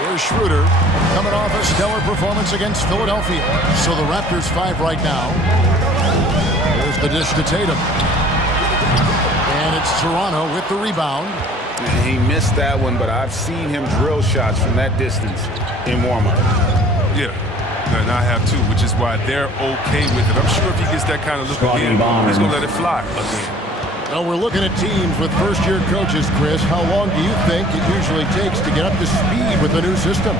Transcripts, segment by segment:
Here's Schroeder coming off a stellar performance against Philadelphia. So the Raptors 5 right now. Here's the dish to Tatum. And it's Toronto with the rebound. He missed that one, but I've seen him drill shots from that distance in warm-up. Yeah, and I have too, which is why they're okay with it. I'm sure if he gets that kind of look again, he's going to let it fly again. Well, we're looking at teams with first-year coaches, Chris. How long do you think it usually takes to get up to speed with the new system?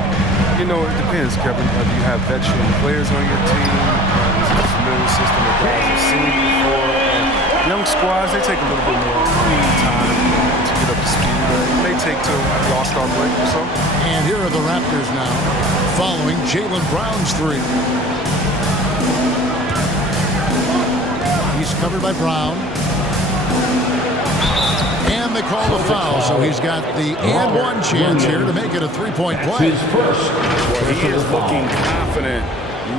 You know, it depends, Kevin. You have veteran players on your team. It's a familiar system that guys have seen before. Young squads, they take a little bit more time to get up to speed. It may take till the All-Star break or so. And here are the Raptors now, following Jaylen Brown's three. He's covered by Brown. And they call the foul, so he's got the and one chance here to make it a three-point play. Well, he is looking confident.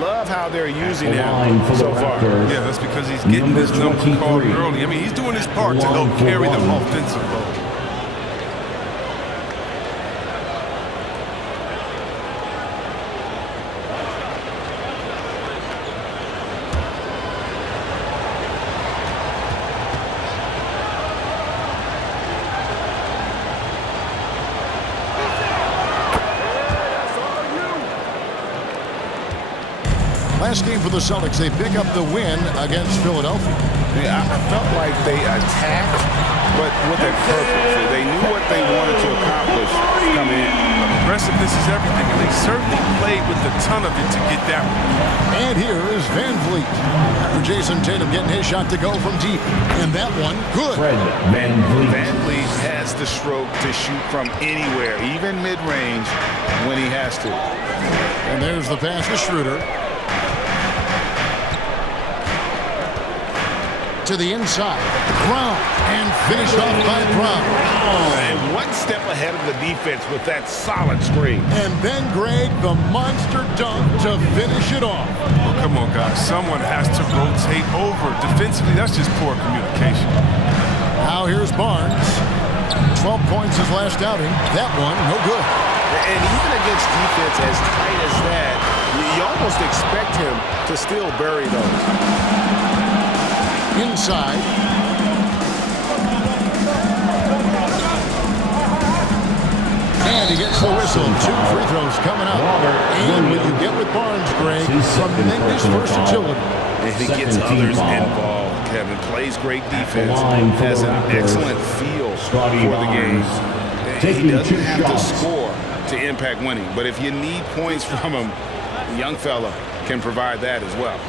Love how they're using him so far. Yeah, that's because he's getting his number called early. I mean, he's doing his part to help carry them offensive load. Last game for the Celtics, they pick up the win against Philadelphia. Yeah, I felt like they attacked, but with a purpose. They knew what they wanted to accomplish coming in. Aggressiveness is everything, and they certainly played with a ton of it to get that one. And here is Van Vliet. After Jason Tatum getting his shot to go from deep. And that one, good. Van Vliet has the stroke to shoot from anywhere, even mid-range, when he has to. And there's the pass to Schroeder. To the inside. Brown. And finished off by Brown. And one step ahead of the defense with that solid screen. And then Greg, the monster dunk to finish it off. Oh, come on, guys. Someone has to rotate over. Defensively, that's just poor communication. Now here's Barnes. 12 points his last outing. That one, no good. And even against defense as tight as that, you almost expect him to still bury those. Inside. And he gets the whistle. 2 free throws coming up. And what you get with Barnes, Greg, tremendous versatility. And he gets others involved. Kevin plays great defense, has an excellent feel for the game. He doesn't have to score to impact winning, but if you need points from him, young fella can provide that as well.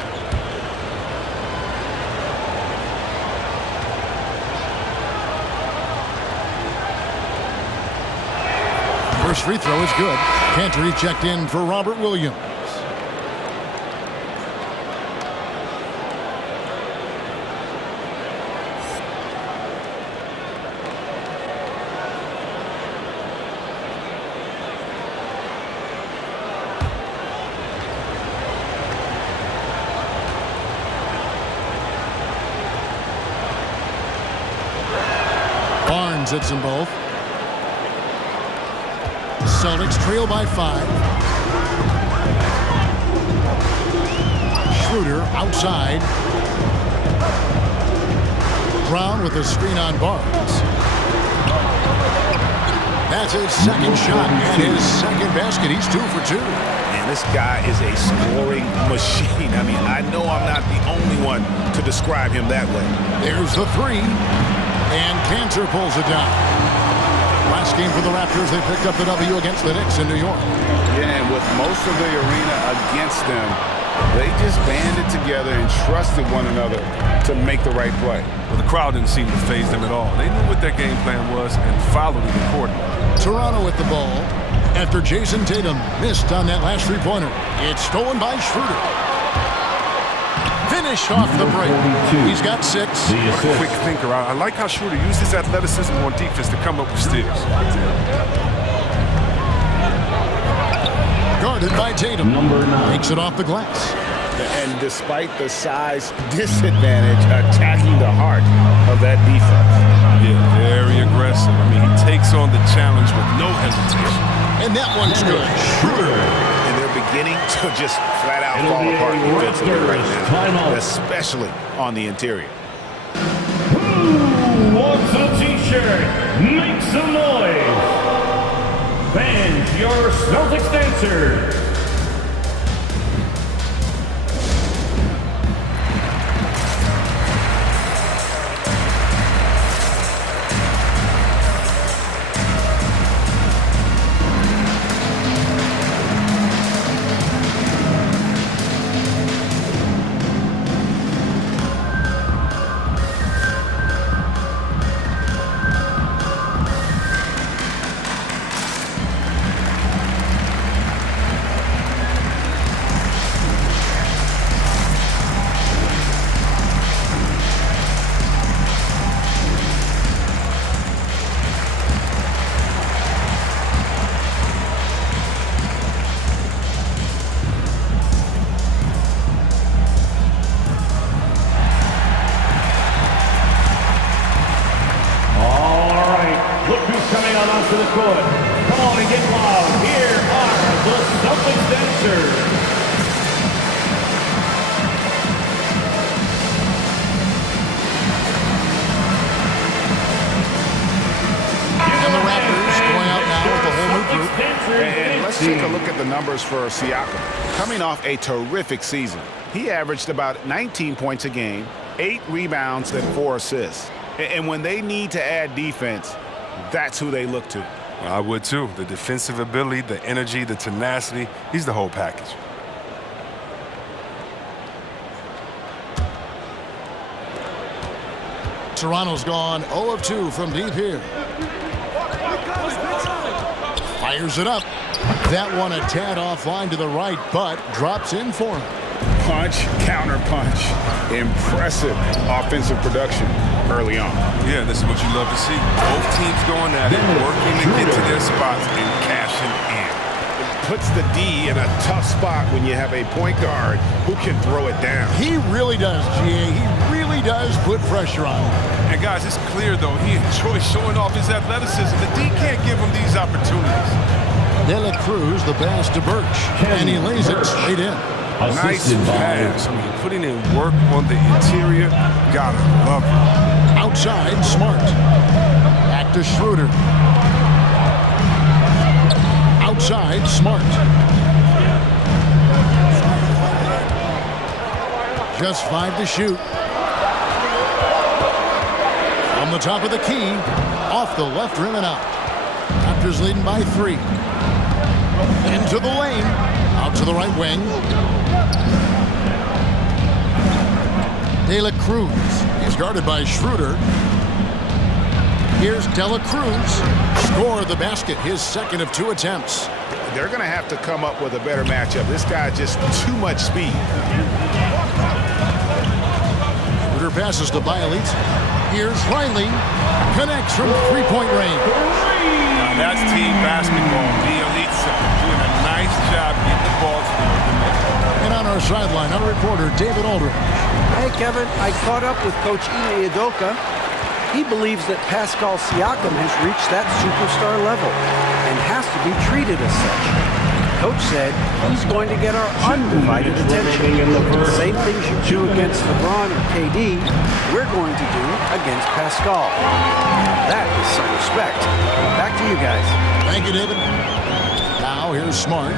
First free throw is good. Cantor checked in for Robert Williams. Barnes hits them both. Celtics trail by 5. Schroeder outside. Brown with a screen on Barnes. That's his second shot and his second basket. He's 2 for 2. Man, this guy is a scoring machine. I mean, I know I'm not the only one to describe him that way. There's the 3. And Cantor pulls it down. Last game for the Raptors, they picked up the W against the Knicks in New York. Yeah, and with most of the arena against them, they just banded together and trusted one another to make the right play. Well, the crowd didn't seem to faze them at all. They knew what their game plan was and followed it accordingly. Toronto with the ball after Jason Tatum missed on that last three-pointer. It's stolen by Schroeder. Finished off the break. He's got 6. What a quick thinker. I like how Schroeder used his athleticism on defense to come up with steals. Guarded by Tatum. Number 9. Takes it off the glass. And despite the size disadvantage, attacking the heart of that defense. Yeah, very aggressive. I mean, he takes on the challenge with no hesitation. And that one's good. Schroeder. And they're beginning to just flat out fall apart defensively right now, especially on the interior. Who wants a t-shirt? Make some noise. Fans, your Celtics dancer. To the court. Come on and get loud. Here are the Celtics dancers. And the Raptors going out now with the whole new group. And let's take a look at the numbers for Siakam. Coming off a terrific season, he averaged about 19 points a game, 8 rebounds, and 4 assists. And when they need to add defense, that's who they look to. I would too. The defensive ability, the energy, the tenacity. He's the whole package. Toronto's gone 0 of 2 from deep here. Fires it up. That one a tad offline to the right, but drops in for him. Punch, counter punch. Impressive offensive production early on. Yeah, this is what you love to see. Both teams going at it, working to get to their spots and cashing in. It puts the D in a tough spot when you have a point guard who can throw it down. He really does, GA. He really does put pressure on him. And guys, it's clear though, he enjoys showing off his athleticism. The D can't give him these opportunities. De La Cruz, the pass to Birch, and he lays it straight in. Nice pass. I mean, putting in work on the interior, gotta love it. Outside, Smart. Back to Schroeder. Outside, Smart. Just 5 to shoot. From the top of the key, off the left rim and out. Raptors leading by 3. Into the lane, out to the right wing. De La Cruz is guarded by Schroeder. Here's De La Cruz. Score the basket, his second of 2 attempts. They're going to have to come up with a better matchup. This guy just too much speed. Schroeder passes to Bielitz. Here's Riley. Connects from 3-point range. Now that's team basketball. Bielitsa doing a nice job getting the ball to the net. And on our sideline, our reporter, David Aldridge. Hey, Kevin, I caught up with Coach Ime Udoka. He believes that Pascal Siakam has reached that superstar level and has to be treated as such. Coach said he's going to get our undivided attention. The same things you do against LeBron or KD, we're going to do against Pascal. That is some respect. Back to you guys. Thank you, David. Now here's Smart.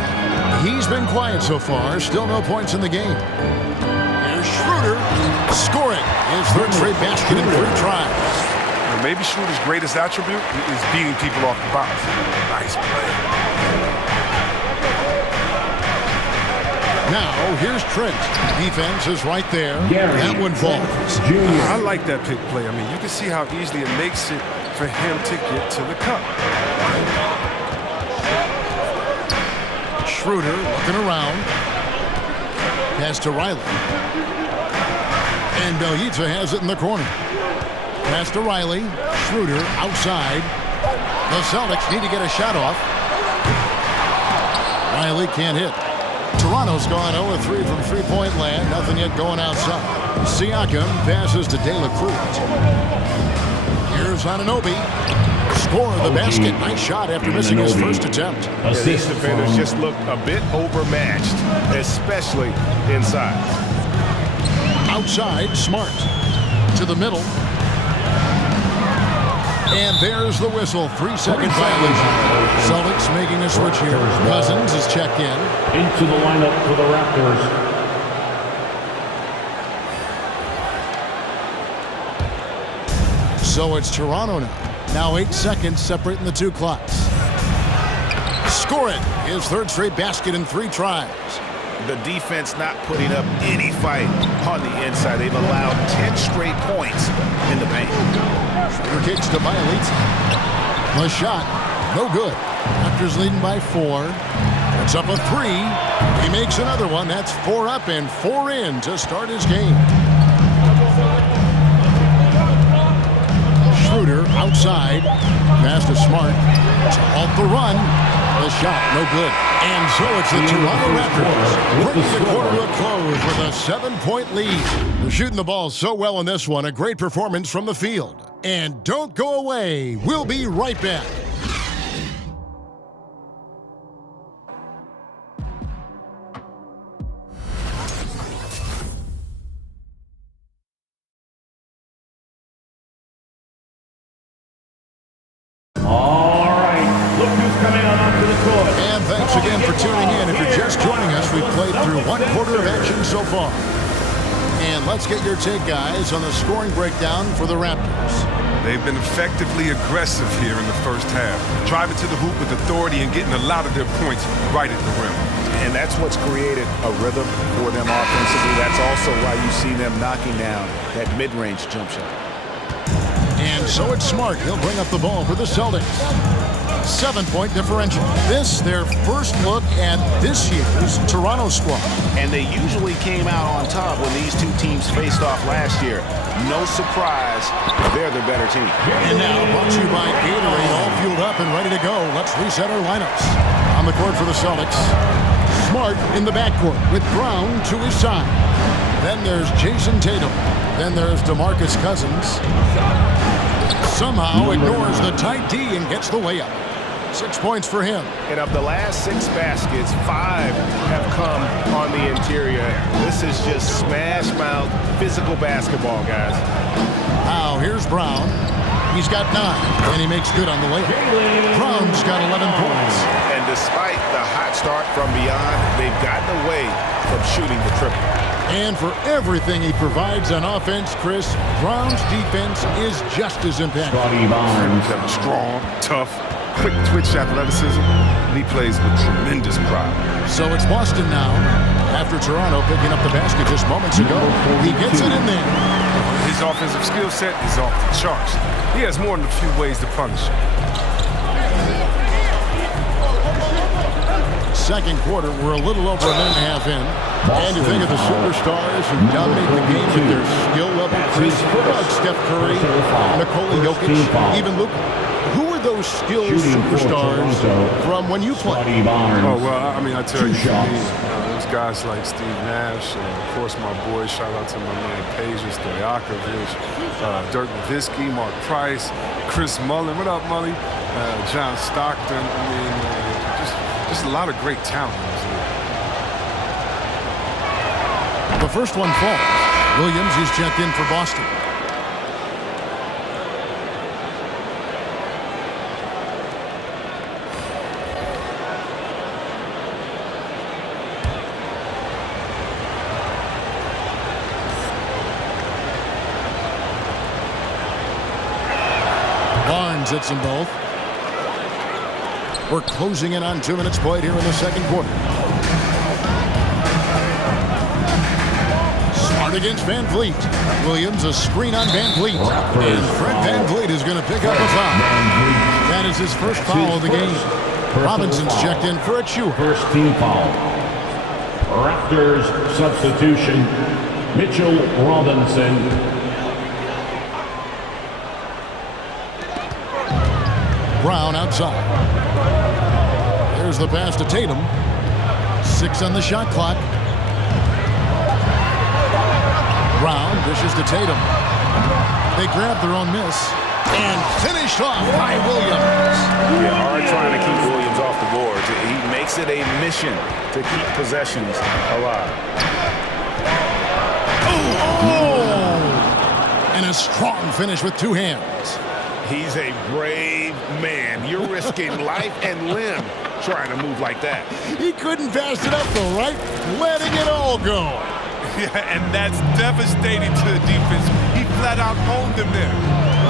He's been quiet so far. Still no points in the game. Here's Schroeder scoring his third straight basket in 3 tries. Well, maybe Schroeder's greatest attribute is beating people off the box. Nice play. Now here's Trent. Defense is right there. That one falls. I like that pick play. I mean, you can see how easily it makes it for him to get to the cup. Schroeder looking around. Pass to Riley. And Bielitsa has it in the corner. Pass to Riley. Schroeder outside. The Celtics need to get a shot off. Riley can't hit. Toronto's gone 0-3 from 3-point land. Nothing yet going outside. Siakam passes to De La Cruz. Here's Anunoby. Score the basket. Nice shot after missing his first attempt. These defenders just look a bit overmatched, especially inside. Outside, Smart. To the middle. And there's the whistle. 3-second violation. Celtics making a switch here. Cousins is checked in. Into the lineup for the Raptors. So it's Toronto now. Now 8 seconds separating the two clocks. Score it. His third straight basket in 3 tries. The defense not putting up any fight on the inside. They've allowed 10 straight points in the paint. Schroeder kicks to Bielitz. The shot, no good. Raptors leading by 4. It's up a 3. He makes another one. That's 4 up and 4 in to start his game. Schroeder outside. Pass to Smart. To halt the run. The shot, no good. And so it's the Toronto Raptors bringing the quarter to a close with a 7-point lead. They're shooting the ball so well in this one. A great performance from the field. And don't go away. We'll be right back. Thanks again for tuning in. If you're just joining us, we've played through 1 quarter of action so far. And let's get your take, guys, on the scoring breakdown for the Raptors. They've been effectively aggressive here in the first half, driving to the hoop with authority and getting a lot of their points right at the rim. And that's what's created a rhythm for them offensively. That's also why you see them knocking down that mid-range jump shot. And so it's Smart. He'll bring up the ball for the Celtics. 7-point differential. This, their first look at this year's Toronto squad. And they usually came out on top when these two teams faced off last year. No surprise, they're the better team. And now, brought to you by Gatorade, all fueled up and ready to go. Let's reset our lineups. On the court for the Celtics, Smart in the backcourt with Brown to his side. Then there's Jason Tatum. Then there's DeMarcus Cousins. Somehow ignores the tight D and gets the layup. 6 points for him. And of the last 6 baskets, 5 have come on the interior. This is just smash mouth physical basketball, guys. Now here's Brown. He's got 9, and he makes good on the layup. Brown's got 11 points. And despite the hot start from beyond, they've gotten away from shooting the triple. And for everything he provides on offense, Chris, Brown's defense is just as impactful. Strong, tough, quick twitch athleticism, and he plays with tremendous pride. So it's Boston now. After Toronto picking up the basket just moments ago, he gets it in there. His offensive skill set is off the charts. He has more than a few ways to punish him. Second quarter, we're a little over a minute and a half in. And you think of the superstars who dominate the game with their skill level, Chris, like Steph Curry, Nikola Jokic, even Luka. Who are those skilled superstars from when you played? Oh, well, I mean, I tell you, there's guys like Steve Nash, and of course my boys, shout out to my man Peja Stojakovic, Dirk Nowitzki, Mark Price, Chris Mullin, what up, Mully? John Stockton, I mean, just a lot of great talent in this league. The first one falls. Williams is checked in for Boston. Barnes hits them both. We're closing in on 2 minutes played here in the second quarter. Smart against Van Vliet. Williams a screen on Van Vliet. And Fred Van Vliet is going to pick up a foul. That is his first foul of the game. Robinson's checked in for a chew. First team foul. Raptors substitution. Mitchell Robinson. Brown outside. There's the pass to Tatum. 6 on the shot clock. Brown dishes to Tatum. They grab their own miss. And finished off by Williams. Yeah, hard trying to keep Williams off the boards. He makes it a mission to keep possessions alive. And a strong finish with two hands. He's a brave man. You're risking life and limb trying to move like that. He couldn't pass it up though, right? Letting it all go. Yeah, and that's devastating to the defense. He flat out owned them there.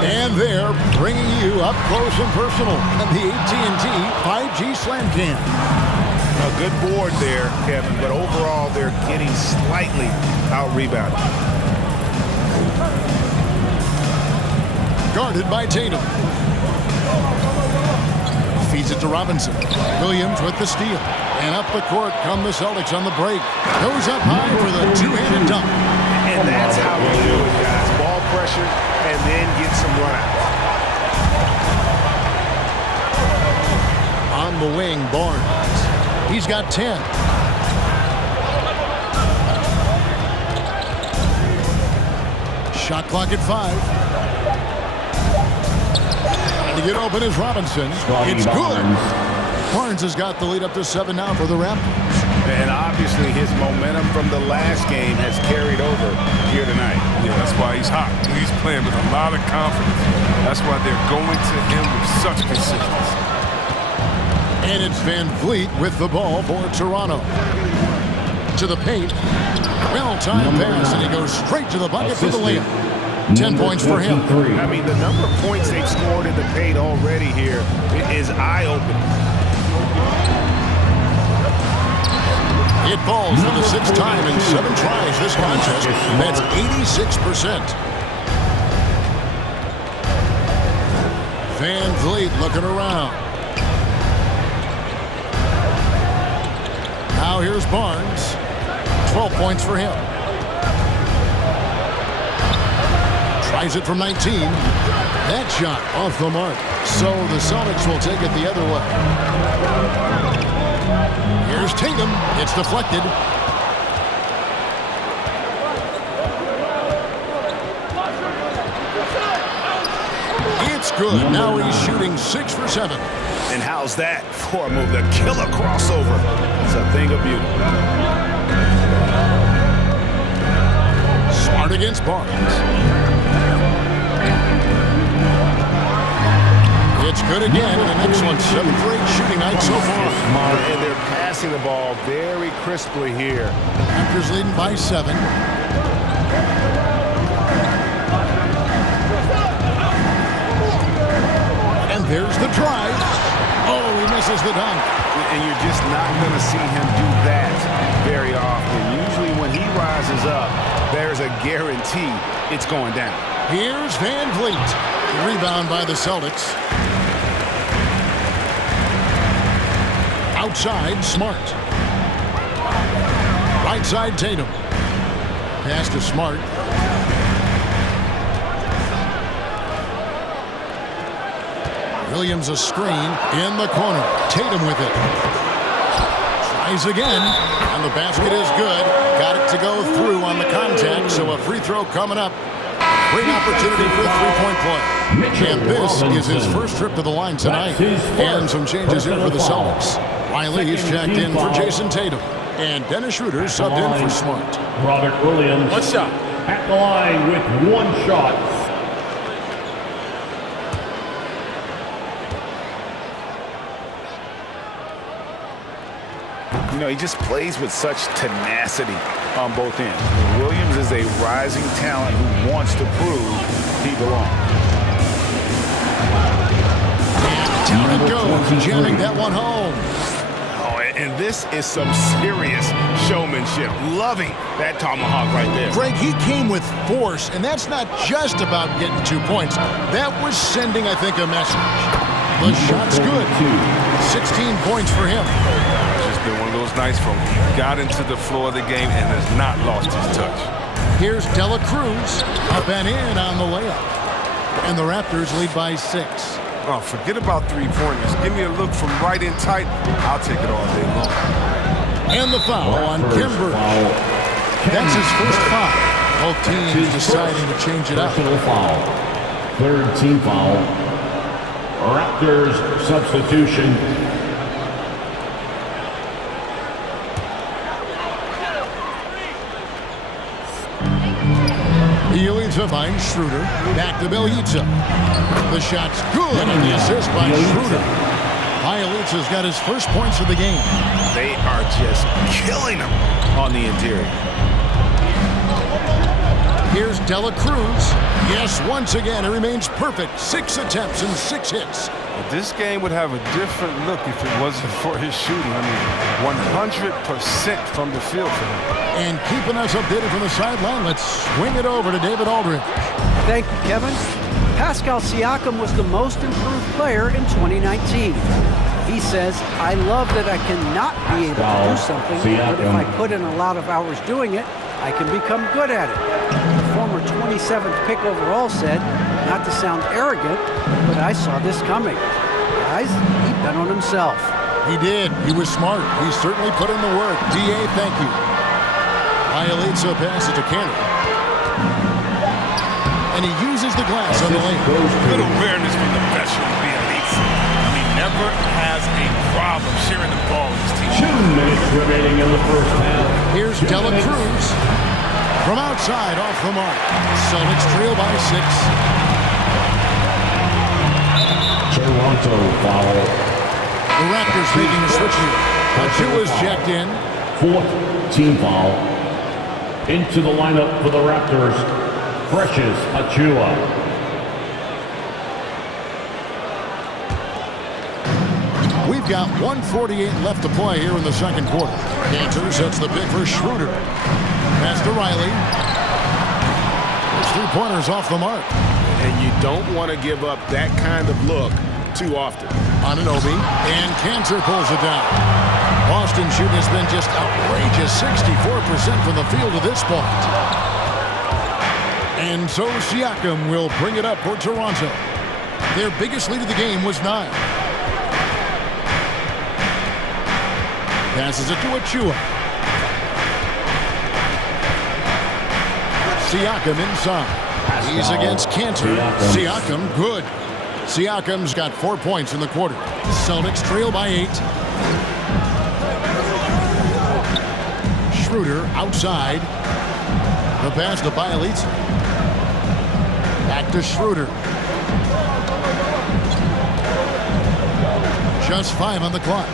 And they're bringing you up close and personal on the AT&T 5G Slam Cam. A good board there, Kevin, but overall they're getting slightly out-rebounded. Guarded by Tatum. Feeds it to Robinson. Williams with the steal. And up the court come the Celtics on the break. Goes up high for the two-handed dunk. And that's how we do it, guys. Ball pressure and then get some runouts. On the wing, Barnes. He's got 10. Shot clock at 5. To get open is Robinson. It's good. Barnes has got the lead up to 7 now for the Raptors. And obviously his momentum from the last game has carried over here tonight. Yeah, that's why he's hot. He's playing with a lot of confidence. That's why they're going to him with such consistency. And it's Van Vliet with the ball for Toronto. To the paint. Well-timed pass, and he goes straight to the bucket for the layup. 10 points for him. I mean, the number of points they've scored in the paint already here is eye-opening. It falls for the 6th time in 7 tries this contest. That's 86%. Van Vliet looking around. Now here's Barnes. 12 points for him. Tries it from 19. That shot off the mark. So the Celtics will take it the other way. Here's Tatum. It's deflected. It's good. Now he's shooting 6 for 7. And how's that for a move? The killer crossover. It's a thing of beauty. Smart against Barnes. It's good again, and an excellent 7 for 8 shooting night so far. And they're passing the ball very crisply here. Raptors leading by 7. And there's the drive. Oh, he misses the dunk. And you're just not going to see him do that very often. Usually when he rises up, there's a guarantee it's going down. Here's Van Vliet. Rebound by the Celtics. Outside, Smart. Right side, Tatum. Pass to Smart. Williams a screen in the corner. Tatum with it. Tries again. And the basket is good. Got it to go through on the contact, so a free throw coming up. Great opportunity for a three-point play. And this is his first trip to the line tonight. And some changes here for the Celtics. Riley is checked in for Jason Tatum. And Dennis Schroeder subbed in for Smart. Robert Williams. One shot. At the line with 1 shot. You know, he just plays with such tenacity on both ends. Williams is a rising talent who wants to prove he belongs. And down it goes, jamming that one home. Oh, and this is some serious showmanship. Loving that tomahawk right there. Greg, he came with force, and that's not just about getting 2 points. That was sending, I think, a message. The shot's good. 16 points for him. Been one of those nights from he got into the floor of the game and has not lost his touch. Here's Dela Cruz up and in on the layup. And the Raptors lead by 6. Oh, forget about three-pointers. Give me a look from right in tight. I'll take it all day long. And the foul on Kimber. That's his first foul. Both teams deciding to change it up. Third team foul. Raptors substitution. Bjelica finds Schroeder. Back to Bjelica. The shot's good on the assist by Schroeder. Bjelica's got his first points of the game. They are just killing him on the interior. Here's Dela Cruz. Yes, once again, it remains perfect. 6 attempts and 6 hits. This game would have a different look if it wasn't for his shooting. I mean, 100% from the field for him. And keeping us updated from the sideline, let's swing it over to David Aldridge. Thank you, Kevin. Pascal Siakam was the most improved player in 2019. He says, I love that I cannot be able to do something, but if I put in a lot of hours doing it, I can become good at it. The former 27th pick overall said, not to sound arrogant, but I saw this coming. Guys, he bet on himself. He did. He was smart. He certainly put in the work. D.A., thank you. Bjelica passes to Cannon. And he uses the glass on the lane. Good awareness from the veteran Bjelica. He never has a problem sharing the ball with his team. 2 minutes remaining in the first half. Here's Dela Cruz. From outside, off the mark. Celtics trail by 6. Toronto foul. The Raptors making a switch here. Achua's checked in. 4th team foul. Into the lineup for the Raptors, Precious Achiuwa. We've got 1:48 left to play here in the second quarter. Cantor sets the pick for Schroeder. Pass to Riley. There's 3-pointers off the mark. And you don't want to give up that kind of look too often. Anunoby, and Cantor pulls it down. Boston shooting has been just outrageous, 64% from the field to this point. And so Siakam will bring it up for Toronto. Their biggest lead of the game was 9. Passes it to Achiuwa. Siakam inside. He's against Cantor. Siakam, good. Siakam's got 4 points in the quarter. Celtics trail by 8. Schroeder outside. The pass to Bjelica. Back to Schroeder. Just 5 on the clock.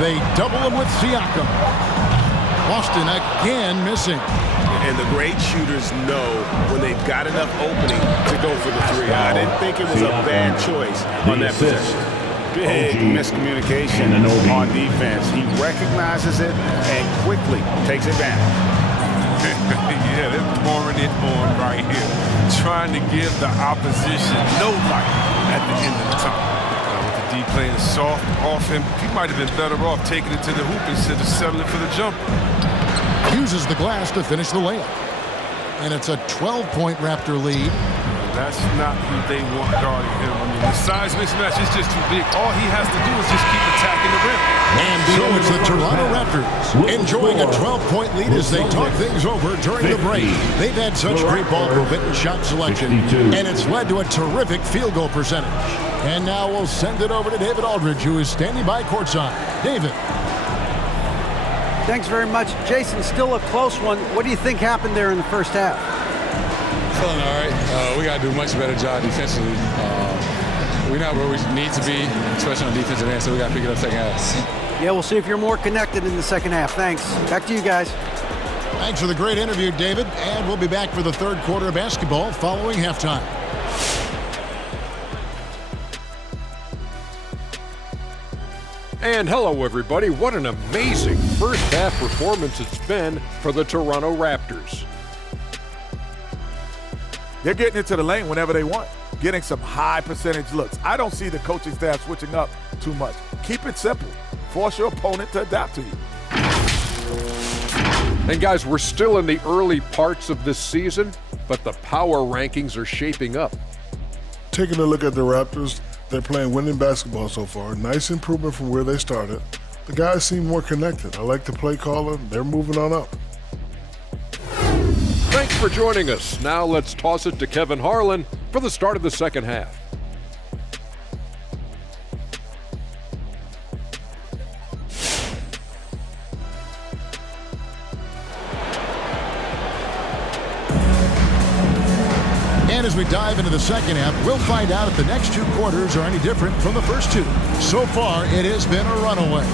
They double him with Siakam. Boston again missing. And the great shooters know when they've got enough opening to go for the 3. I didn't think it was a bad choice on that possession. Big miscommunication on defense. He recognizes it and quickly takes advantage. Yeah, they're pouring it on right here. Trying to give the opposition no light at the end of the tunnel. With the D playing soft off him, he might have been better off taking it to the hoop instead of settling for the jumper. Uses the glass to finish the layup. And it's a 12-point Raptor lead. That's not who they want guarding him. I mean, the size mismatch is just too big. All he has to do is just keep attacking the rim. And so it's the Toronto Raptors enjoying a 12-point lead as they talk things over during the break. They've had such great ball movement and shot selection, and it's led to a terrific field goal percentage. And now we'll send it over to David Aldridge, who is standing by courtside. David. Thanks very much. Jason, still a close one. What do you think happened there in the first half? Feeling all right. We got to do a much better job defensively. We're not where we need to be, especially on the defensive end, so we got to pick it up second half. Yeah, we'll see if you're more connected in the second half. Thanks. Back to you guys. Thanks for the great interview, David. And we'll be back for the third quarter of basketball following halftime. And hello, everybody. What an amazing first half performance it's been for the Toronto Raptors. They're getting into the lane whenever they want, getting some high percentage looks. I don't see the coaching staff switching up too much. Keep it simple. Force your opponent to adapt to you. And guys, we're still in the early parts of this season, but the power rankings are shaping up. Taking a look at the Raptors, they're playing winning basketball so far. Nice improvement from where they started. The guys seem more connected. I like the play caller. They're moving on up. Thanks for joining us. Now let's toss it to Kevin Harlan for for the start of the second half. And as we dive into the second half, we'll find out if the next two quarters are any different from the first two. So far, it has been a runaway.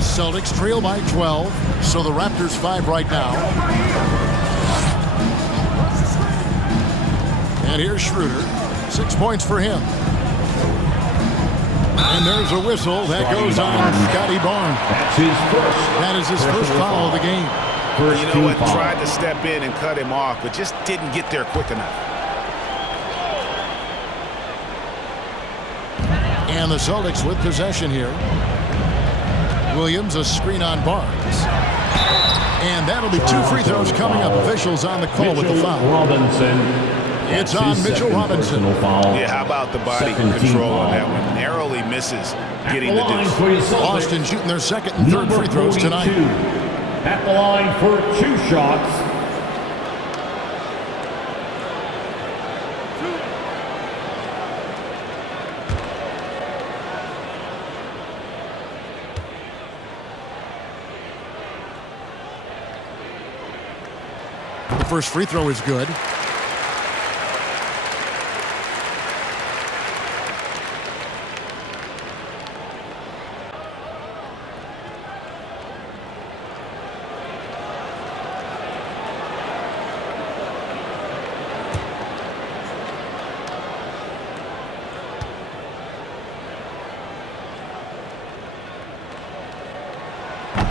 Celtics trail by 12, so the Raptors 5 right now. And here's Schroeder. 6 points for him. And there's a whistle that goes on Scotty Barnes. That's his first. That is his first foul of the game. You know what? Tried to step in and cut him off, but just didn't get there quick enough. And the Celtics with possession here. Williams, a screen on Barnes. And that'll be 2 free throws coming up. Officials on the call with the foul. Robinson. It's on Mitchell Robinson. Yeah, how about the body control on that one? Narrowly misses getting the deuce. Boston shooting their second and third free throws tonight. At the line for 2 shots. The first free throw is good.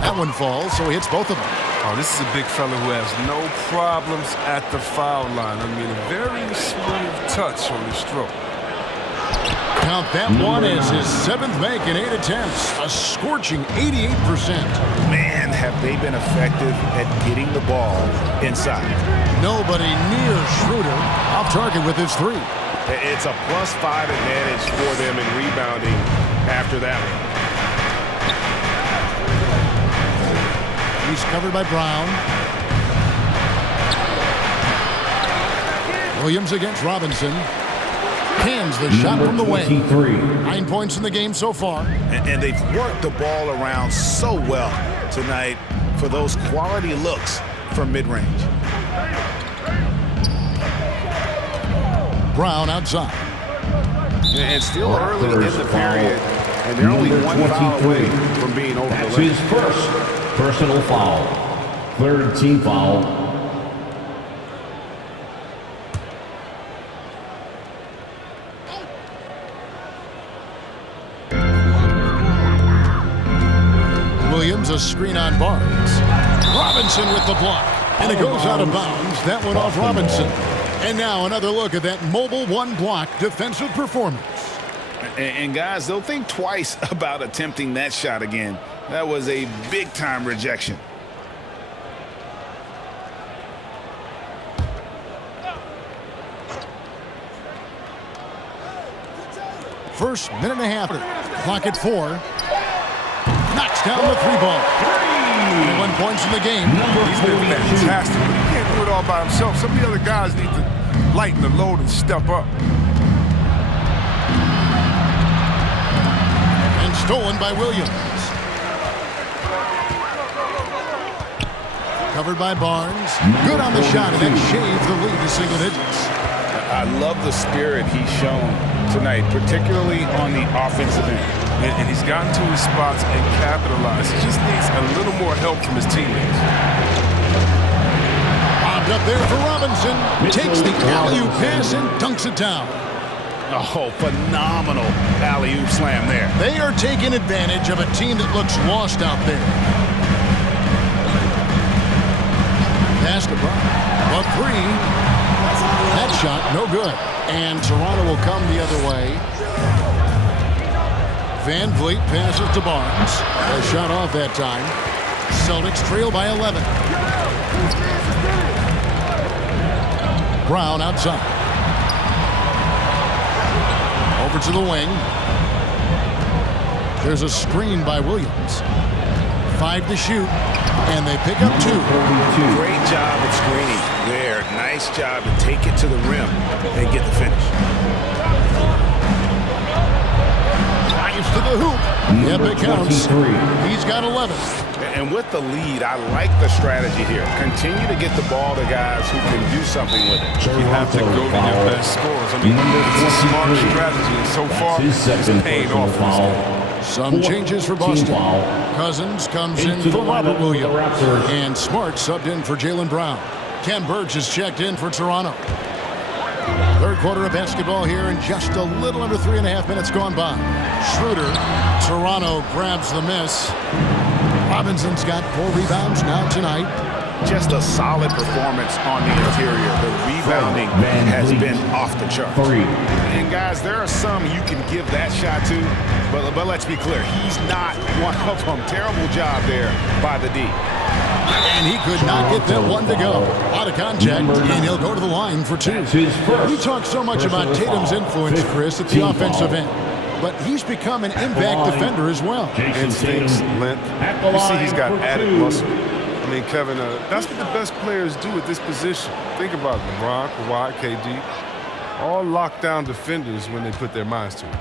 That one falls, so he hits both of them. Oh, this is a big fella who has no problems at the foul line. I mean, a very smooth touch on the stroke. Count that one as his 7th make in 8 attempts. A scorching 88%. Man, have they been effective at getting the ball inside. Nobody near Schroeder. Off target with his 3. It's a +5 advantage for them in rebounding after that one. He's covered by Brown. Williams against Robinson. Cans the shot from the wing. 9 points in the game so far. And they've worked the ball around so well tonight for those quality looks from mid-range. Brown outside. And still early in the period, and they're only 1 foul away from being over the line. That's his first personal foul. 3rd team foul. Williams, a screen on Barnes. Robinson with the block. And it goes out of bounds. That went off Robinson. And now another look at that mobile 1-block defensive performance. And guys, they'll think twice about attempting that shot again. That was a big-time rejection. First minute and a half. Clock at 4. Knocks down the 3-ball. 21 points in the game. He's been fantastic, but he can't do it all by himself. Some of the other guys need to lighten the load and step up. And stolen by Williams. Covered by Barnes. Good on the shot, and then shaves the lead to single digits. I love the spirit he's shown tonight, particularly on the offensive end. And he's gotten to his spots and capitalized. He just needs a little more help from his teammates. Bobbed up there for Robinson. Takes the alley-oop pass and dunks it down. Oh, phenomenal alley-oop slam there. They are taking advantage of a team that looks lost out there. Pass to Brown. A 3. That shot, no good. And Toronto will come the other way. Van Vliet passes to Barnes. A shot off that time. Celtics trail by 11. Brown outside. Over to the wing. There's a screen by Williams. 5 to shoot, and they pick up 2. Great job of screening there. Nice job to take it to the rim and get the finish. Drives to the hoop. Yep, it counts. He's got 11. And with the lead, I like the strategy here. Continue to get the ball to guys who can do something with it. You have to go to your best scorers. I mean, it's a smart strategy, and so far, it's paying off for this game. Some changes for Boston. Cousins comes in for Robert Williams. And Smart subbed in for Jaylen Brown. Ken Burge is checked in for Toronto. Third quarter of basketball here, and just a little under 3.5 minutes gone by. Schroeder, Toronto grabs the miss. Robinson's got 4 rebounds now tonight. Just a solid performance on the interior. The rebounding has been off the chart. And guys, there are some you can give that shot to, but let's be clear, he's not one of them. Terrible job there by the D. And he could not get that one to go. A lot of contact, and he'll go to the line for 2. We talk so much about Tatum's influence, Chris, at the offensive end. But he's become an impact defender as well. Instincts, length. You see he's got added muscle. I mean, Kevin, that's what the best players do at this position. Think about LeBron, Kawhi, KD. All lockdown defenders when they put their minds to it.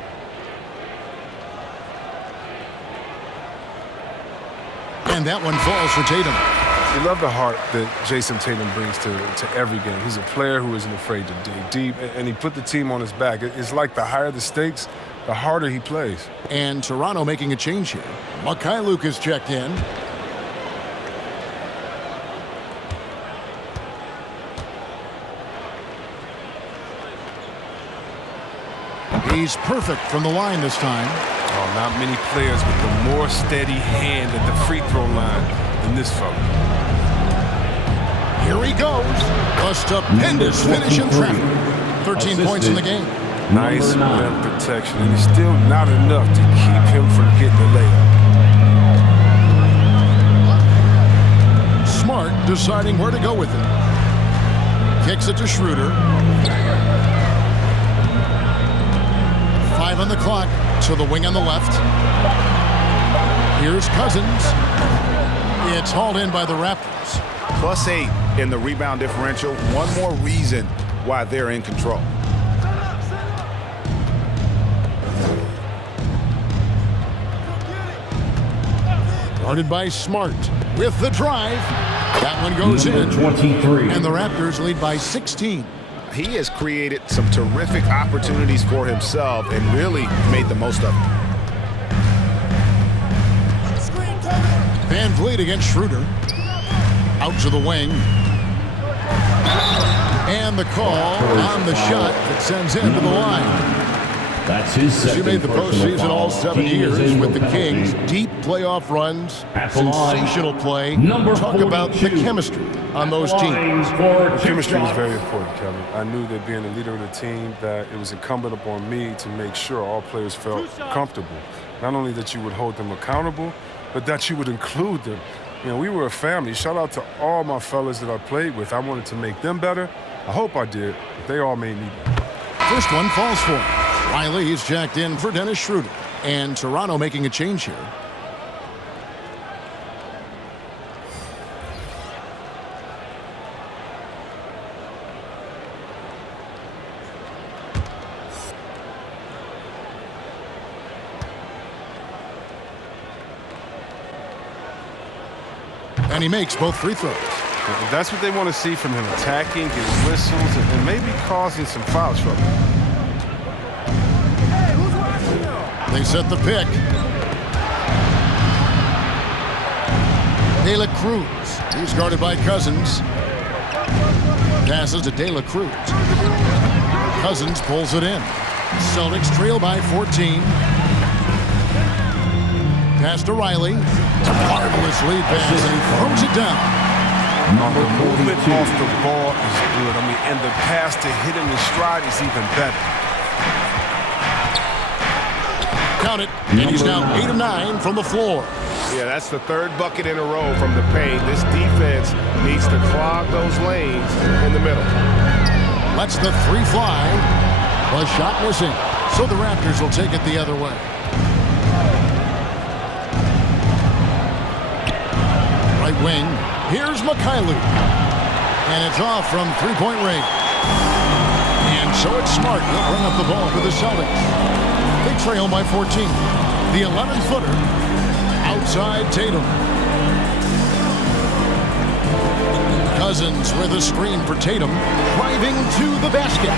And that one falls for Tatum. You love the heart that Jason Tatum brings to every game. He's a player who isn't afraid to dig deep, and he put the team on his back. It's like the higher the stakes, the harder he plays. And Toronto making a change here. Mikhailuk is checked in. He's perfect from the line this time. Oh, not many players with a more steady hand at the free throw line than this fella. Here he goes. A stupendous finish in traffic. 13 points in the game. Nice rim protection, and it's still not enough to keep him from getting the layup. Smart deciding where to go with it. Kicks it to Schroeder. 5 on the clock to the wing on the left. Here's Cousins. It's hauled in by the Raptors. +8 in the rebound differential. One more reason why they're in control. Guarded by Smart with the drive. That one goes in. 23. And the Raptors lead by 16. He has created some terrific opportunities for himself and really made the most of it. Van Vliet against Schroeder. Out to the wing. And the call on the shot that sends him to the line. That's his second. She made the postseason all 7 years with the Kings. Deep playoff runs, sensational play. Talk about the chemistry on those teams. The chemistry was very important, Kevin. I knew that being the leader of the team, that it was incumbent upon me to make sure all players felt comfortable. Not only that you would hold them accountable, but that you would include them. You know, we were a family. Shout out to all my fellas that I played with. I wanted to make them better. I hope I did, but they all made me better. First one falls for him. Riley is jacked in for Dennis Schroeder. And Toronto making a change here. And he makes both free throws. That's what they want to see from him, attacking, getting whistles, and maybe causing some foul trouble. They set the pick. De La Cruz. He's guarded by Cousins. Passes to De La Cruz. Cousins pulls it in. Celtics trail by 14. Pass to Riley. Marvelous lead pass, and he throws it down. The movement off the ball is good. I mean, and the pass to hit him in stride is even better. Count it, and he's now 8 of 9 from the floor. Yeah, that's the third bucket in a row from the paint. This defense needs to clog those lanes in the middle. Lets the three fly. The shot missing, so the Raptors will take it the other way. Right wing. Here's Mikhailuk. And it's off from three-point range. And so it's Smart. He'll bring up the ball for the Celtics. They trail by 14. The 11-footer outside Tatum. Cousins with a screen for Tatum. Driving to the basket.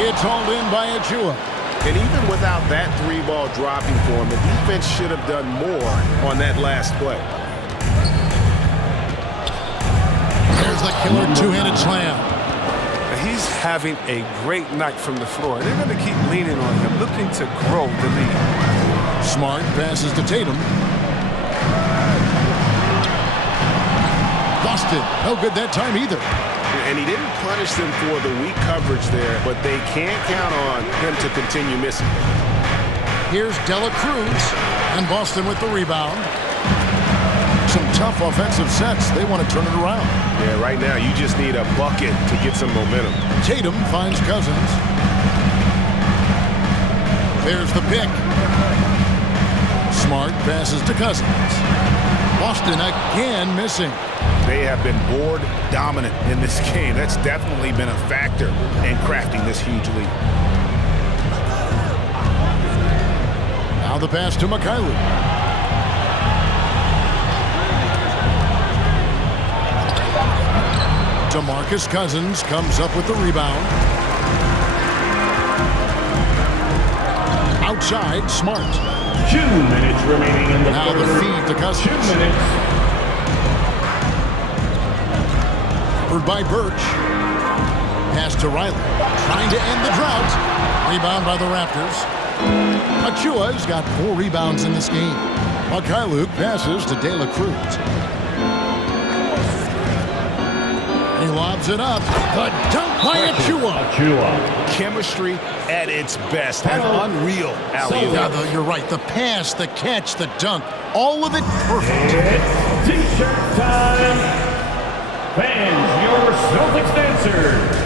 It's hauled in by Achua. And even without that three-ball dropping for him, the defense should have done more on that last play. There's the killer two-handed slam. He's having a great night from the floor. They're going to keep leaning on him, looking to grow the lead. Smart passes to Tatum. Busted. No good that time either. And he didn't punish them for the weak coverage there, but they can't count on him to continue missing. Here's Dela Cruz, and Boston with the rebound. Some tough offensive sets. They want to turn it around. Yeah, right now you just need a bucket to get some momentum. Tatum finds Cousins. There's the pick. Smart passes to Cousins. Boston again missing. They have been board dominant in this game. That's definitely been a factor in crafting this huge lead. Now the pass to Mikhailuk. DeMarcus Cousins comes up with the rebound. Outside, Smart. 2 minutes remaining in the now third. The feed to Cousins. 2 minutes. By Birch. Pass to Riley. Trying to end the drought. Rebound by the Raptors. Achua's got 4 rebounds in this game. Mikhailuk passes to De La Cruz. He lobs it up. The dunk by Achua. Chemistry at its best. An unreal alley-oop. Yeah, you're right. The pass, the catch, the dunk. All of it perfect. It's T-shirt time. Fans, your Celtics dancer.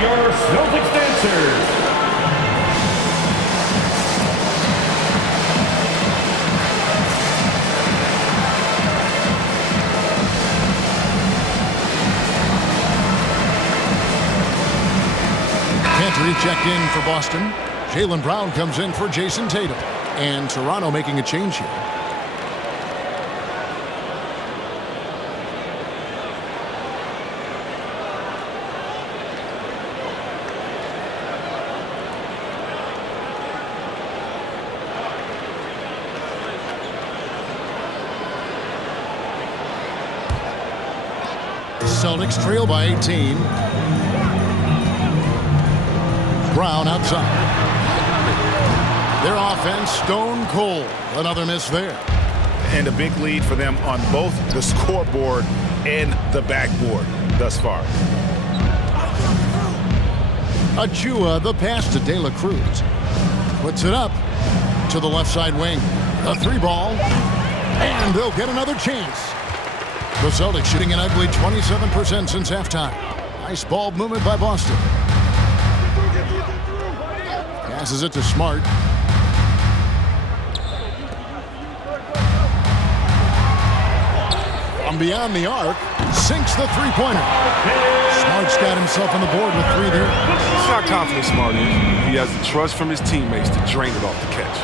Your Celtics dancers. Cantor checked in for Boston. Jaylen Brown comes in for Jason Tatum. And Toronto making a change here. Celtics trail by 18. Brown outside. Their offense stone cold. Another miss there. And a big lead for them on both the scoreboard and the backboard thus far. Achua, the pass to De La Cruz. Puts it up to the left side wing. A 3-ball. And they'll get another chance. The Celtics shooting an ugly 27% since halftime. Nice ball movement by Boston. Passes it to Smart. From beyond the arc, sinks the three-pointer. Smart's got himself on the board with 3 there. It's not confident Smart is. He has the trust from his teammates to drain it off the catch.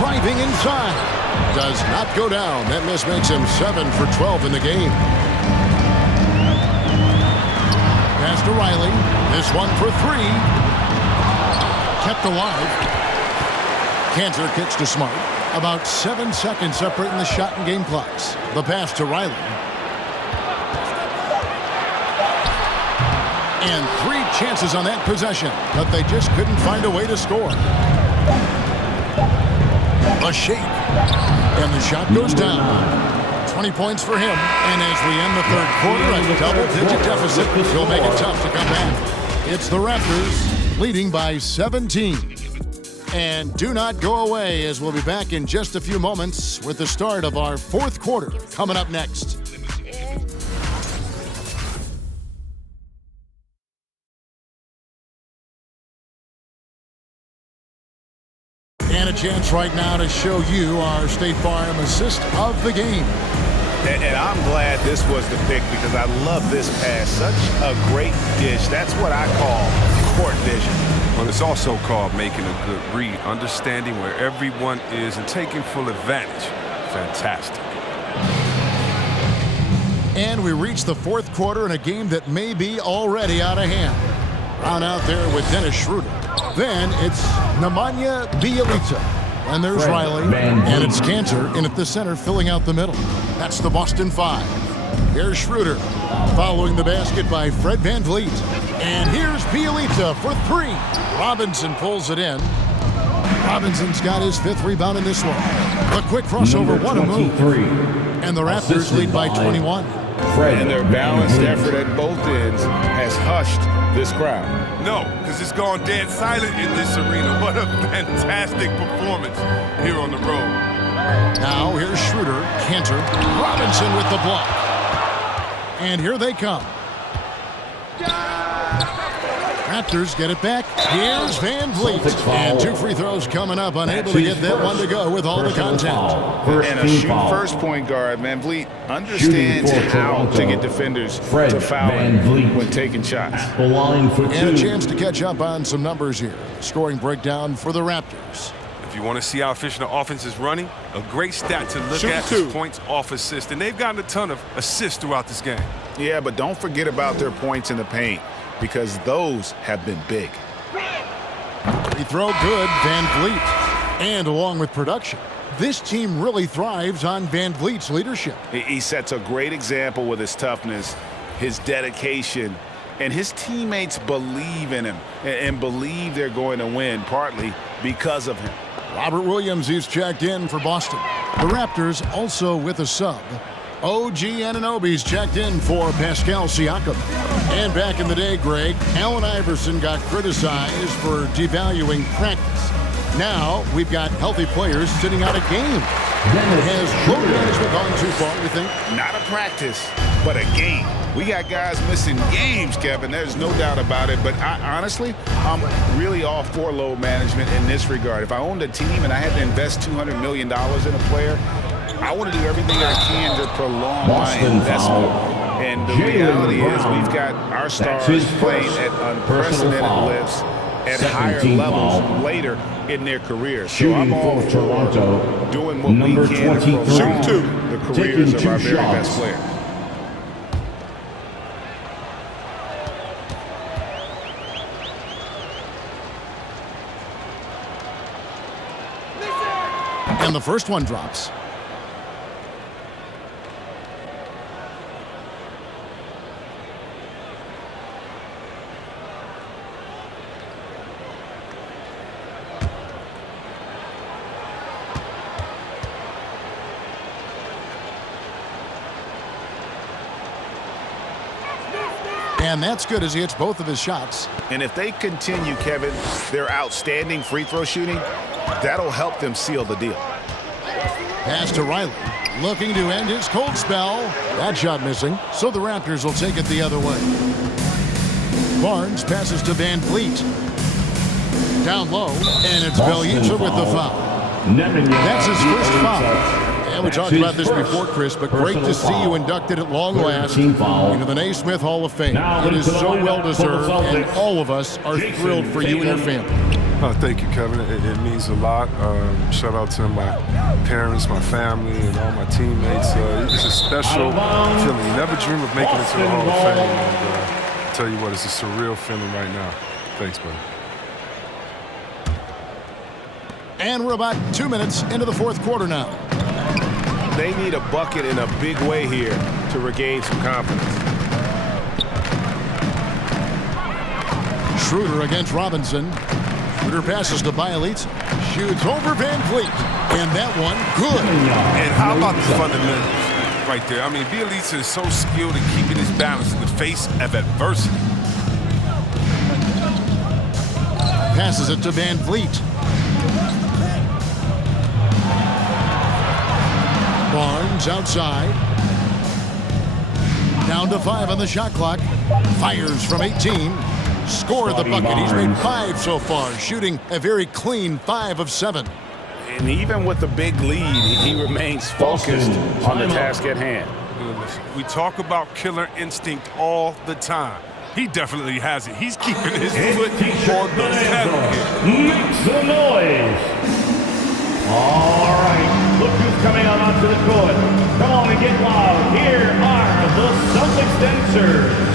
Driving inside. Does not go down. That miss makes him 7 for 12 in the game. Pass to Riley. This one for three. Kept alive. Cantor kicks to Smart. About 7 seconds separating the shot and game clocks. The pass to Riley. And 3 chances on that possession, but they just couldn't find a way to score. A shake. And the shot goes down. 20 points for him. And as we end the third quarter, a double-digit deficit. He'll make it tough to come back. It's the Raptors leading by 17. And do not go away, as we'll be back in just a few moments with the start of our fourth quarter coming up next. And a chance right now to show you our State Farm assist of the game. And I'm glad this was the pick because I love this pass. Such a great dish. That's what I call court vision. Well, it's also called making a good read, understanding where everyone is and taking full advantage. Fantastic. And we reach the fourth quarter in a game that may be already out of hand. On out there with Dennis Schroeder. Then it's Nemanja Bjelica. And there's Riley. And it's Cantor in at the center filling out the middle. That's the Boston 5. Here's Schroeder following the basket by Fred VanVleet. And here's Bjelica for 3. Robinson pulls it in. Robinson's got his 5th rebound in this one. A quick crossover, what a move. And the Raptors lead by 21. And their balanced effort at both ends has hushed this crowd. No, because it's gone dead silent in this arena. What a fantastic performance here on the road. Now here's Schroeder, Cantor, Robinson with the block. And here they come. Raptors get it back. Here's VanVleet. And 2 free throws coming up, unable to get that one to go with all the content. And a shoot-first point guard, VanVleet, understands how to get defenders to foul when taking shots. And a chance to catch up on some numbers here. Scoring breakdown for the Raptors. If you want to see how efficient the offense is running, a great stat to look at is points off assist. And they've gotten a ton of assists throughout this game. Yeah, but don't forget about their points in the paint, because those have been big. Free throw good, VanVleet. And along with production, this team really thrives on VanVleet's leadership. He sets a great example with his toughness, his dedication, and his teammates believe in him and believe they're going to win, partly because of him. Robert Williams is checked in for Boston. The Raptors also with a sub. OG Anunoby's checked in for Pascal Siakam. And back in the day, Greg, Allen Iverson got criticized for devaluing practice. Now we've got healthy players sitting out a game. Has load management gone too far, you think? Not a practice, but a game. We got guys missing games, Kevin. There's no doubt about it. But honestly, I'm really all for load management in this regard. If I owned a team and I had to invest $200 million in a player, I want to do everything I can to prolong my investment. And the reality is we've got our stars playing at unprecedented lifts at higher levels later in their careers. So I'm all for doing what we can to prolong the careers of our very best players. And the first one drops. And that's good as he hits both of his shots. And if they continue, Kevin, their outstanding free throw shooting, that'll help them seal the deal. Pass to Riley, looking to end his cold spell. That shot missing, so the Raptors will take it the other way. Barnes passes to VanVleet. Down low, and it's Bjelica with the foul. That's his first foul. And we talked about this before, Chris, but great to see you inducted at long last into the Naismith Hall of Fame. It is so well-deserved, and all of us are thrilled for you and your family. Thank you, Kevin. It means a lot. Shout out to my parents, my family, and all my teammates. It's a special feeling. You never dream of making it to the Hall of Fame. And, Tell you what, it's a surreal feeling right now. Thanks, buddy. And we're about 2 minutes into the fourth quarter now. They need a bucket in a big way here to regain some confidence. Schroeder against Robinson. Schroeder passes to Bielitsa. Shoots over Van Vliet. And that one, good. And how about the fundamentals right there? I mean, Bielitsa is so skilled at keeping his balance in the face of adversity. Passes it to Van Vliet. Barnes outside. Down to 5 on the shot clock. Fires from 18. Scored the bucket. He's made 5 so far, shooting a very clean 5 of 7. And even with the big lead, he remains focused on the task at hand. We talk about killer instinct all the time. He definitely has it. He's keeping his foot on the pedal here. Make some noise. All right, look who's coming out onto the court. Come on and get loud. Here are the Celtics dancers.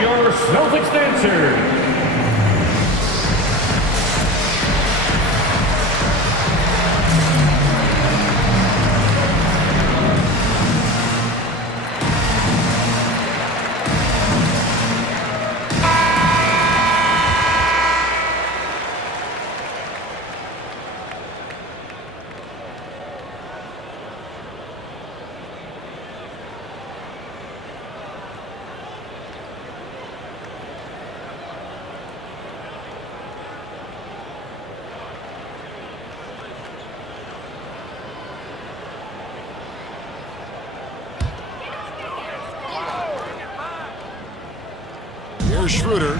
Your Celtics dancer. Here's Schroeder.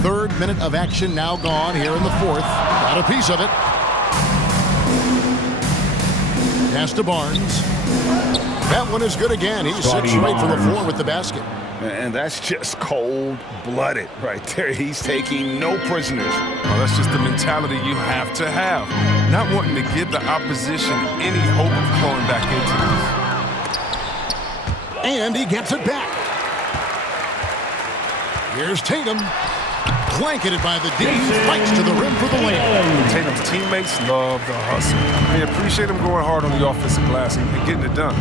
Third minute of action now gone here in the fourth. Got a piece of it. Pass to Barnes. That one is good again. He sits right from the floor with the basket. And that's just cold-blooded right there. He's taking no prisoners. Oh, that's just the mentality you have to have. Not wanting to give the opposition any hope of clawing back into this. And he gets it back. Here's Tatum. Blanketed by the D. Fights to the rim for the layup. Tatum's teammates love the hustle. They appreciate him going hard on the offensive glass and getting it done.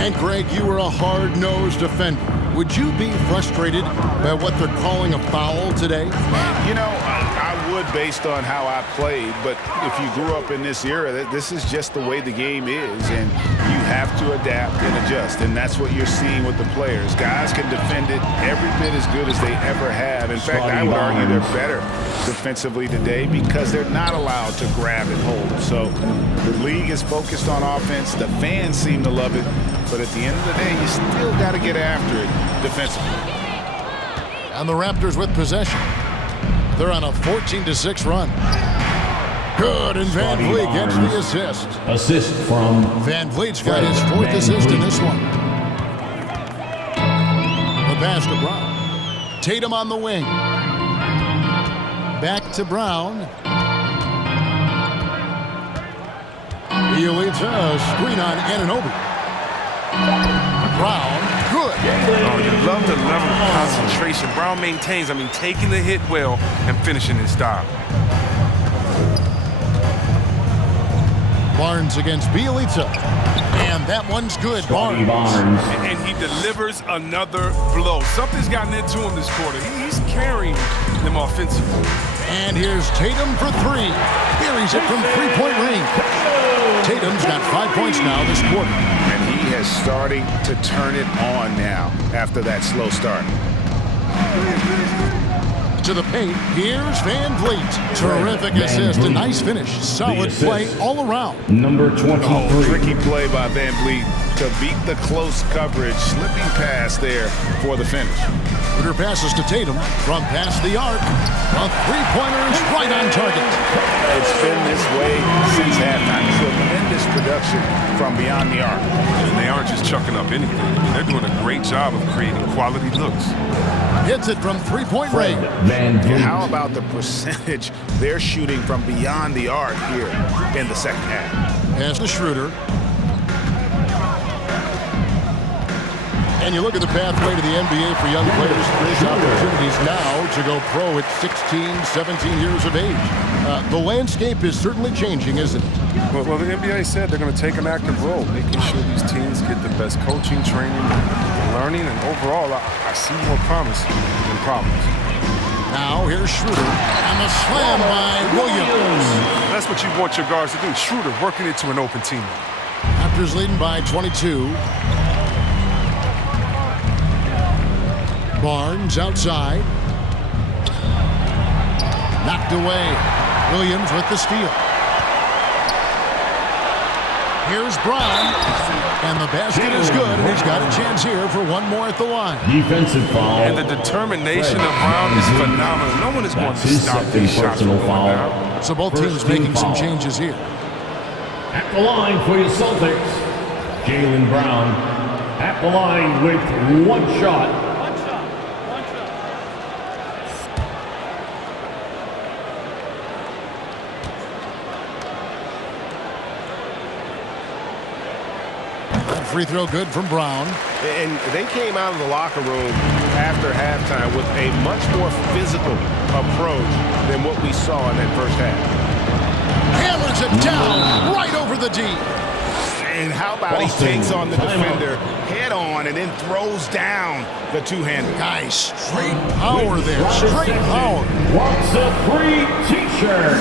And Greg, you were a hard-nosed defender. Would you be frustrated by what they're calling a foul today? You know, I would based on how I played, but if you grew up in this era, this is just the way the game is, and you have to adapt and adjust, and that's what you're seeing with the players. Guys can defend it every bit as good as they ever have. In fact, I would argue they're better defensively today because they're not allowed to grab and hold. So the league is focused on offense. The fans seem to love it, but at the end of the day, you still got to get after it defensively. And the Raptors with possession. They're on a 14-6 run. Good, and Van Vliet gets the assist. Assist from Van Vliet's got his fourth assist in this one. The pass to Brown. Tatum on the wing. Back to Brown. Bielitsa, screen on Anunoby. Brown, good. Oh, you love the level of concentration Brown maintains. I mean, taking the hit well and finishing in style. Barnes against Bielitsa. And that one's good, Barnes. And he delivers another blow. Something's gotten into him this quarter. He's carrying them offensively. And here's Tatum for three. Buries it from three-point range. Tatum's got 5 points now this quarter. And he is starting to turn it on now after that slow start. To the paint, here's Van Vliet. Terrific assist, a nice finish. Solid play all around. Number 23. Oh, tricky play by Van Vliet to beat the close coverage. Slipping pass there for the finish. Schroeder passes to Tatum from past the arc. A three-pointer is right on target. It's been this way since halftime. Tremendous production from beyond the arc. And they aren't just chucking up anything. I mean, they're doing a great job of creating quality looks. Hits it from three-point range. How about the percentage they're shooting from beyond the arc here in the second half? Pass to Schroeder. And you look at the pathway to the NBA for young players. There's opportunities now to go pro at 16, 17 years of age. The landscape is certainly changing, isn't it? Well, the NBA said they're going to take an active role, making sure these teams get the best coaching, training, and learning. And overall, I see more promise than problems. Now, here's Schroeder. And the slam by Williams. That's what you want your guards to do. Schroeder working it to an open team. Raptors leading by 22. Barnes outside. Knocked away. Williams with the steal. Here's Brown. And the basket is good. And he's got a chance here for one more at the line. Defensive foul. And the determination of Brown is phenomenal. No one is going to stop these shots from going down. So both teams making some changes here. At the line for your Celtics, Jaylen Brown. At the line with one shot. Free throw good from Brown. And they came out of the locker room after halftime with a much more physical approach than what we saw in that first half. Hammers it down right over the D. And how about he takes on the defender head on and then throws down the two-hander. Guys, straight power there. Straight power. Wants a free T-shirt.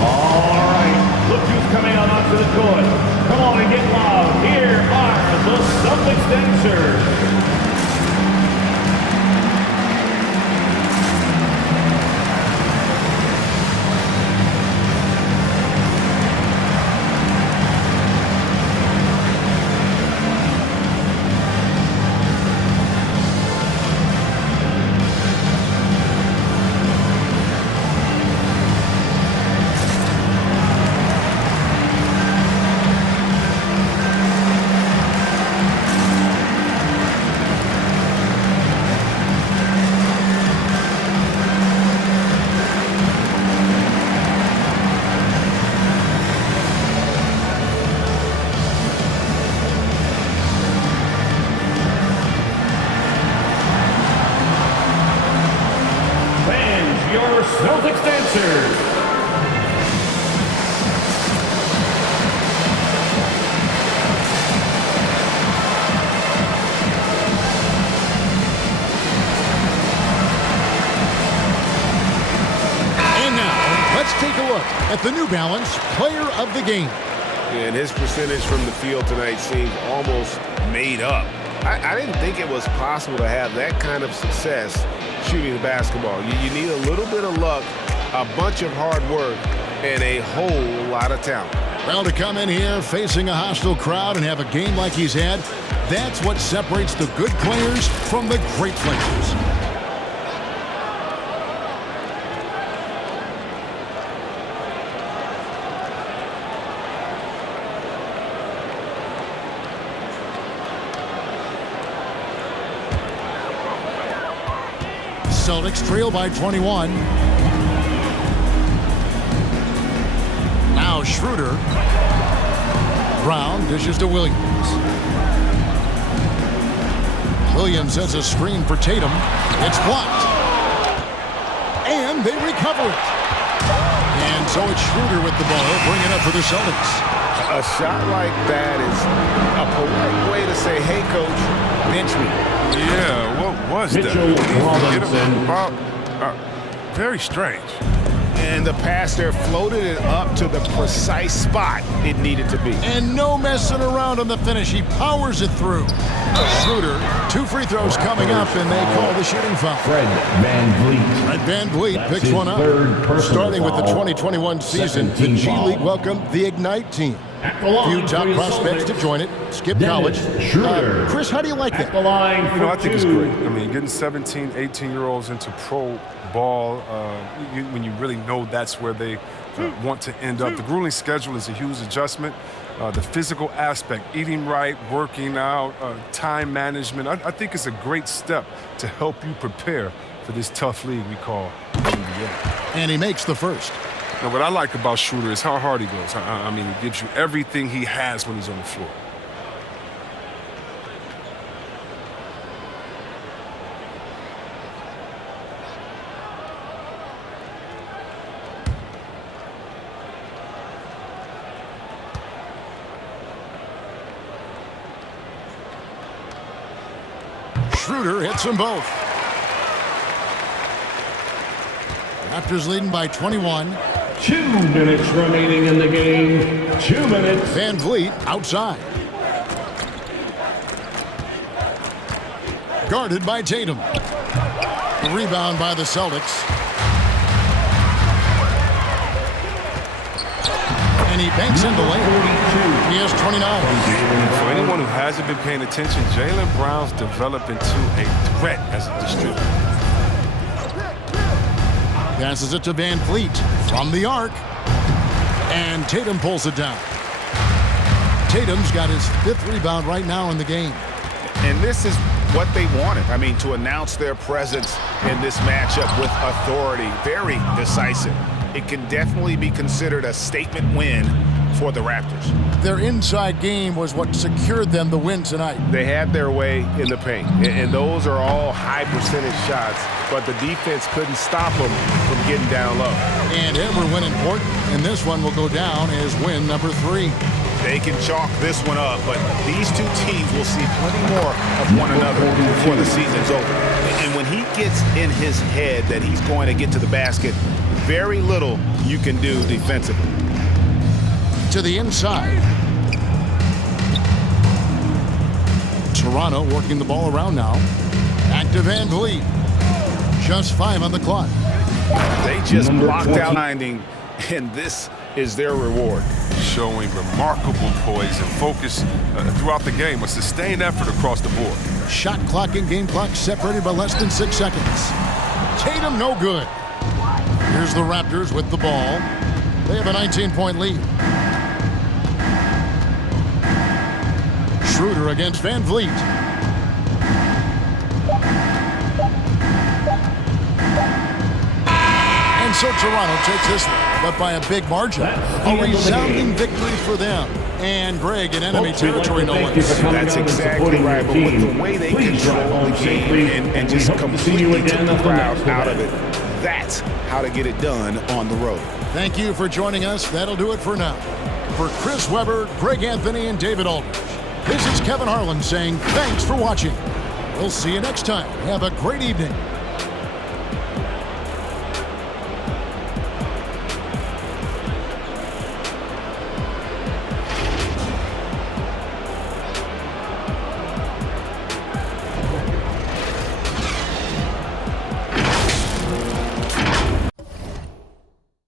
All right, look who's coming out onto the court. Come on and get loud. Here are the Celtics dancers. Celtics dancers. And now, let's take a look at the New Balance Player of the Game. And his percentage from the field tonight seemed almost made up. I didn't think it was possible to have that kind of success shooting the basketball. You need a little bit of luck, a bunch of hard work, and a whole lot of talent. Well, to come in here facing a hostile crowd and have a game like he's had, that's what separates the good players from the great players. Celtics trail by 21. Now Schroeder. Brown dishes to Williams. Williams sets a screen for Tatum. It's blocked. And they recover it. And so it's Schroeder with the ball. He'll bring it up for the Celtics. A shot like that is a polite way to say, hey, coach, bench me. Yeah, what was that? Very strange. And the pass there floated it up to the precise spot it needed to be. And no messing around on the finish. He powers it through. Schroeder, 2 free throws coming up, and they call the shooting foul. Fred Van Vliet picks one up. Starting with the 2021 season, the G League welcomed the Ignite team. Few top prospects to join it. Skip college. Chris, how do you like that? I think it's great. I mean, getting 17, 18-year-olds into pro ball, when you really know that's where they want to end up. The grueling schedule is a huge adjustment. The physical aspect, eating right, working out, time management, I think it's a great step to help you prepare for this tough league we call NBA. And he makes the first. Now, what I like about Schroeder is how hard he goes. I mean, he gives you everything he has when he's on the floor. Schroeder hits them both. Raptors leading by 21. 2 minutes remaining in the game. 2 minutes. Van Vliet outside. Guarded by Tatum. The rebound by the Celtics. And he banks in the lane. He has 29. For anyone who hasn't been paying attention, Jaylen Brown's developed into a threat as a distributor. Passes it to Van Vliet from the arc. And Tatum pulls it down. Tatum's got his 5th rebound right now in the game. And this is what they wanted. I mean, to announce their presence in this matchup with authority. Very decisive. It can definitely be considered a statement win for the Raptors. Their inside game was what secured them the win tonight. They had their way in the paint, and those are all high percentage shots, but the defense couldn't stop them from getting down low. And every win important, and this one will go down as win number 3. They can chalk this one up, but these two teams will see plenty more of one another before the season's over. And when he gets in his head that he's going to get to the basket, very little you can do defensively. To the inside. Toronto working the ball around now. Back to Van Vliet. Just 5 on the clock. They just blocked out 90, and this is their reward. Showing remarkable poise and focus throughout the game, a sustained effort across the board. Shot clock and game clock separated by less than 6 seconds. Tatum no good. Here's the Raptors with the ball. They have a 19-point lead. Schroeder against Van Vliet. And so Toronto takes this one, but by a big margin. A resounding victory for them. And Greg in enemy territory, no less. That's exactly right, but with the way they control the game and just completely took the crowd out of it, that's how to get it done on the road. Thank you for joining us. That'll do it for now. For Chris Webber, Greg Anthony, and David Aldridge, this is Kevin Harlan saying thanks for watching. We'll see you next time. Have a great evening.